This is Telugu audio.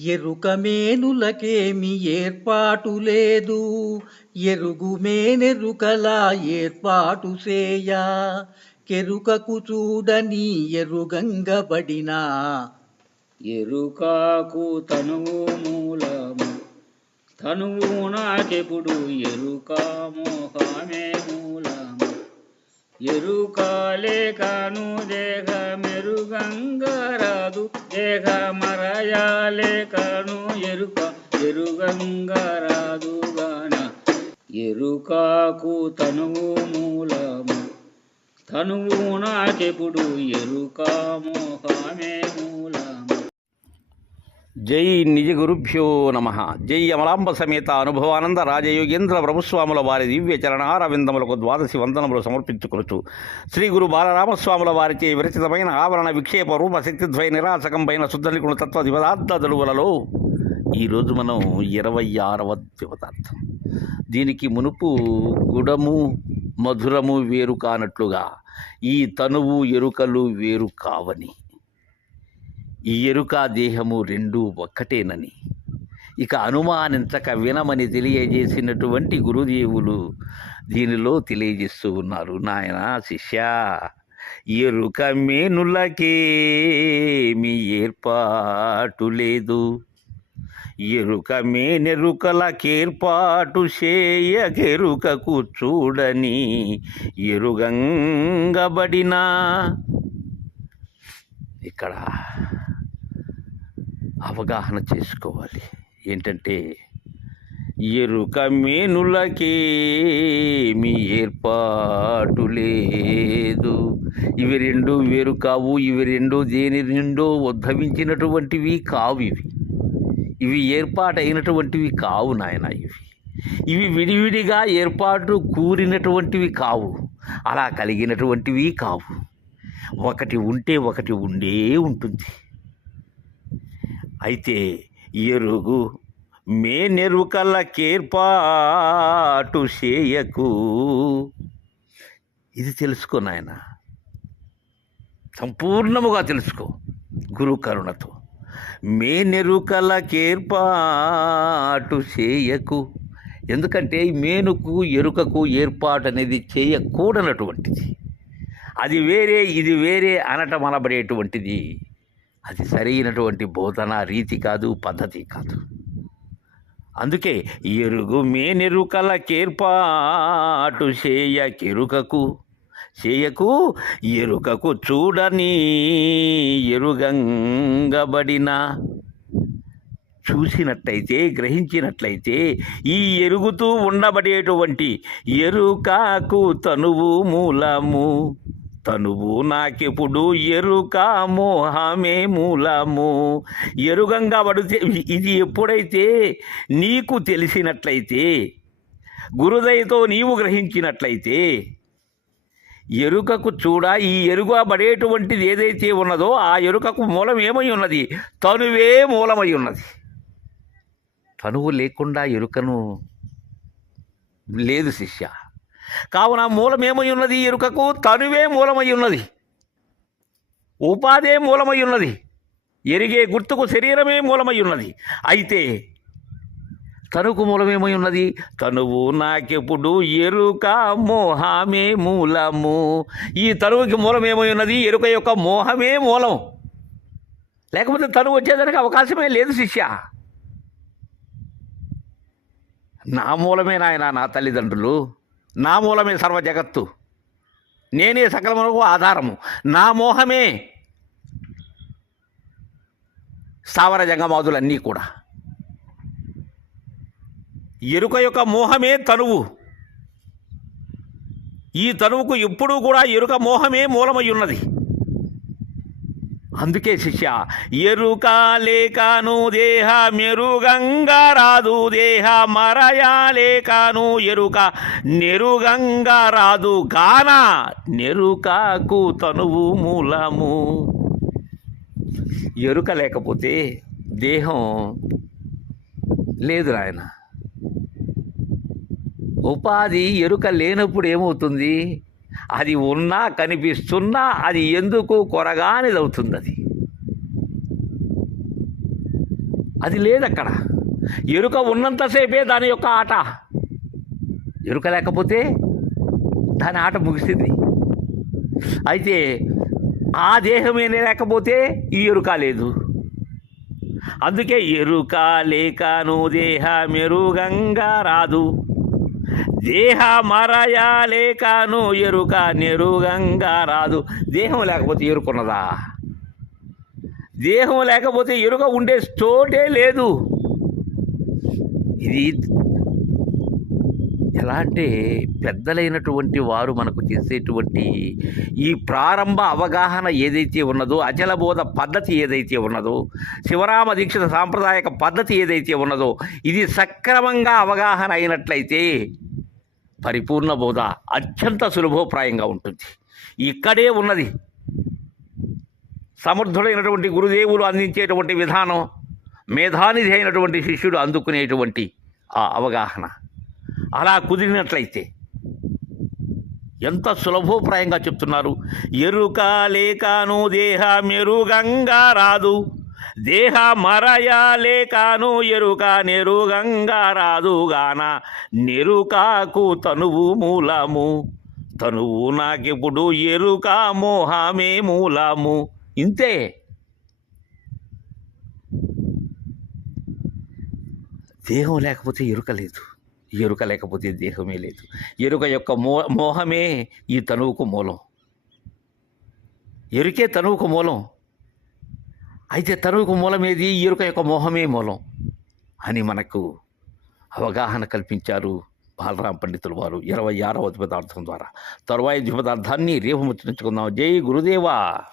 ఎరుకమేనులకేమి ఏర్పాటు లేదు. ఎరుగుమేనెరుకలా ఏర్పాటు సేయా కెరుకకు చూడని ఎరుగంగబడినా. ఎరుకాకు తనువు మూలము. తనువు నాకెప్పుడు ఎరుక మోహమే మూలము. ఎరుక లేకను దేహ లేక మరయా లేకను ఎరుక ఎరుగంగరాదు రాదుగాన. ఎరుకాకు తనువు మూలము తనువు నాకెప్పుడు ఎరుక మోహమే మూలము. జై నిజ గురుభ్యో నమ. జై అమలాంబ సమేత అనుభవానంద రాజయోగేంద్ర ప్రభుస్వాముల వారి దివ్య చరణారవిందములకు ద్వాదశి వందనములు సమర్పించుకొనుచు. శ్రీ గురు బాలరామస్వాముల వారిచే విరచితమైన ఆవరణ విక్షేప రూప శక్తిద్వయ నిరాసకంపైన శుద్ధనికుణ తత్వ దివదార్థ దలువలలో ఈరోజు మనం ఇరవై ఆరవ దివదార్థం. దీనికి మునుపు గుడము మధురము వేరు కానట్లుగా ఈ తనువు ఎరుకలు వేరు కావని. ఈ ఎరుక దేహము రెండూ ఒక్కటేనని. ఇక అనుమానించక వినమని తెలియజేసినటువంటి గురుదేవులు దీనిలో తెలియజేస్తూ ఉన్నారు. నాయన శిష్య ఎరుక మేనులకే మీ ఏర్పాటు లేదు. ఎరుక మేనెరుకలకేర్పాటు చేయకెరుకకు చూడని ఎరుగంగబడినా. ఇక్కడ అవగాహన చేసుకోవాలి. ఏంటంటే ఎరుక మేనులకే మీ ఏర్పాటు లేదు. ఇవి రెండు వేరు కావు ఇవి రెండు దేని రెండో ఉద్భవించినటువంటివి కావు ఇవి. ఇవి ఏర్పాటైనటువంటివి కావు నాయన ఇవి. ఇవి విడివిడిగా ఏర్పాటు కూరినటువంటివి కావు. అలా కలిగినటువంటివి కావు. ఒకటి ఉంటే ఒకటి ఉండే ఉంటుంది. అయితే ఎరుగు మేనెరుకలకేర్పాటు చేయకు. ఇది తెలుసుకో నాయన. సంపూర్ణముగా తెలుసుకో గురు కరుణతో. మేనెరుకలకేర్పాటు చేయకు. ఎందుకంటే మేనుకు ఎరుకకు ఏర్పాటు అనేది చేయకూడనటువంటిది. అది వేరే ఇది వేరే అనటం అనబడేటువంటిది అది సరైనటువంటి బోధన రీతి కాదు పద్ధతి కాదు. అందుకే ఎరుగు మేనెరుకలకేర్పాటు చేయ కెరుకకు చేయకు ఎరుకకు చూడని ఎరుగంగబడిన. చూసినట్లయితే గ్రహించినట్లయితే ఈ ఎరుగుతూ ఉండబడేటువంటి ఎరుకాకు తనువు మూలము. తనువు నాకెప్పుడు ఎరుక మోహమే మూలము. ఎరుగంగా పడితే ఇది ఎప్పుడైతే నీకు తెలిసినట్లయితే గురుదయతో నీవు గ్రహించినట్లయితే ఎరుకకు చూడ ఈ ఎరుగబడేటువంటిది ఏదైతే ఉన్నదో ఆ ఎరుకకు మూలం ఏమై ఉన్నది? తనువే మూలమై ఉన్నది. తనువు లేకుండా ఎరుకను లేదు శిష్య. కావున మూలమేమై ఉన్నది ఎరుకకు తనువే మూలమై ఉన్నది ఉపాధే మూలమై ఉన్నది ఎరిగే గుర్తుకు శరీరమే మూలమై ఉన్నది అయితే తనుకు మూలమేమై ఉన్నది తనువు నాకెప్పుడు ఎరుక మోహమే మూలము. ఈ తనువుకి మూలమేమై ఉన్నది ఎరుక యొక్క మోహమే మూలం. లేకపోతే తనువు వచ్చేదానికి అవకాశమే లేదు శిష్య. నా మూలమే నాయన నా తల్లిదండ్రులు. నా మూలమే సర్వ జగత్తు నేనే సకలమునకు ఆధారము. నా మోహమే స్థావర జంగమాదులన్నీ కూడా. ఎరుక యొక్క మోహమే తనువు. ఈ తనువుకు ఎప్పుడూ కూడా ఎరుక మోహమే మూలమై ఉన్నది. అందుకే శిష్య ఎరుక లేకను దేహ మెరుగంగా రాదు దేహ మరయా లేకను ఎరుక నెరుగంగా రాదు గాన నెరుకకు తనువు మూలము. ఎరుక లేకపోతే దేహం లేదు రాయన. ఉపాధి ఎరుక లేనప్పుడు ఏమవుతుంది? అది ఉన్నా కనిపిస్తున్నా అది ఎందుకు కొరగానిది అవుతుంది అది అది లేదక్కడ. ఎరుక ఉన్నంతసేపే దాని యొక్క ఆట. ఎరుక లేకపోతే దాని ఆట ముగిసింది. అయితే ఆ దేహమే లేకపోతే ఈ ఎరుక లేదు. అందుకే ఎరుక లేకను దేహ మెరుగంగా రాదు. దేహ మరయా లేకను ఎరుక నెరుగంగా రాదు. దేహం లేకపోతే ఎరుకున్నదా? దేహం లేకపోతే ఎరుక ఉండే చోటే లేదు. ఇది ఎలా అంటే పెద్దలైనటువంటి వారు మనకు చేసేటువంటి ఈ ప్రారంభ అవగాహన ఏదైతే ఉన్నదో అచలబోధ పద్ధతి ఏదైతే ఉన్నదో శివరామ దీక్షిత సాంప్రదాయక పద్ధతి ఏదైతే ఉన్నదో ఇది సక్రమంగా అవగాహన అయినట్లయితే పరిపూర్ణ బోధ అత్యంత సులభోప్రాయంగా ఉంటుంది. ఇక్కడే ఉన్నది. సమర్థుడైనటువంటి గురుదేవులు అందించేటువంటి విధానం మేధానిధి అయినటువంటి శిష్యుడు అందుకునేటువంటి ఆ అవగాహన. అలా కుదిరినట్లయితే ఎంత సులభోప్రాయంగా చెప్తున్నారు. ఎరుక లేకాను దేహ మెరుగంగా రాదు. దేహ మరయ లేకాను ఎరుక నెరుగంగా రాదు గాన. నెరుకాకు తనువు మూలము. తనువు నాకిప్పుడు ఎరుక మోహమే మూలము. ఇంతే. దేహం లేకపోతే ఎరుక లేదు. ఎరుక లేకపోతే దేహమే లేదు. ఎరుక యొక్క మో మోహమే ఈ తనువుకు మూలం. ఎరుకే తనువుకు మూలం. అయితే తనువుకు మూలం ఏది? ఎరుక యొక్క మోహమే మూలం అని మనకు అవగాహన కల్పించారు బాలరాం పండితుల వారు ఇరవై ఆరవ పదార్థం ద్వారా. తరువాయి పదార్థాన్ని రేపు ముచ్చరించుకుందాం. జై గురుదేవా!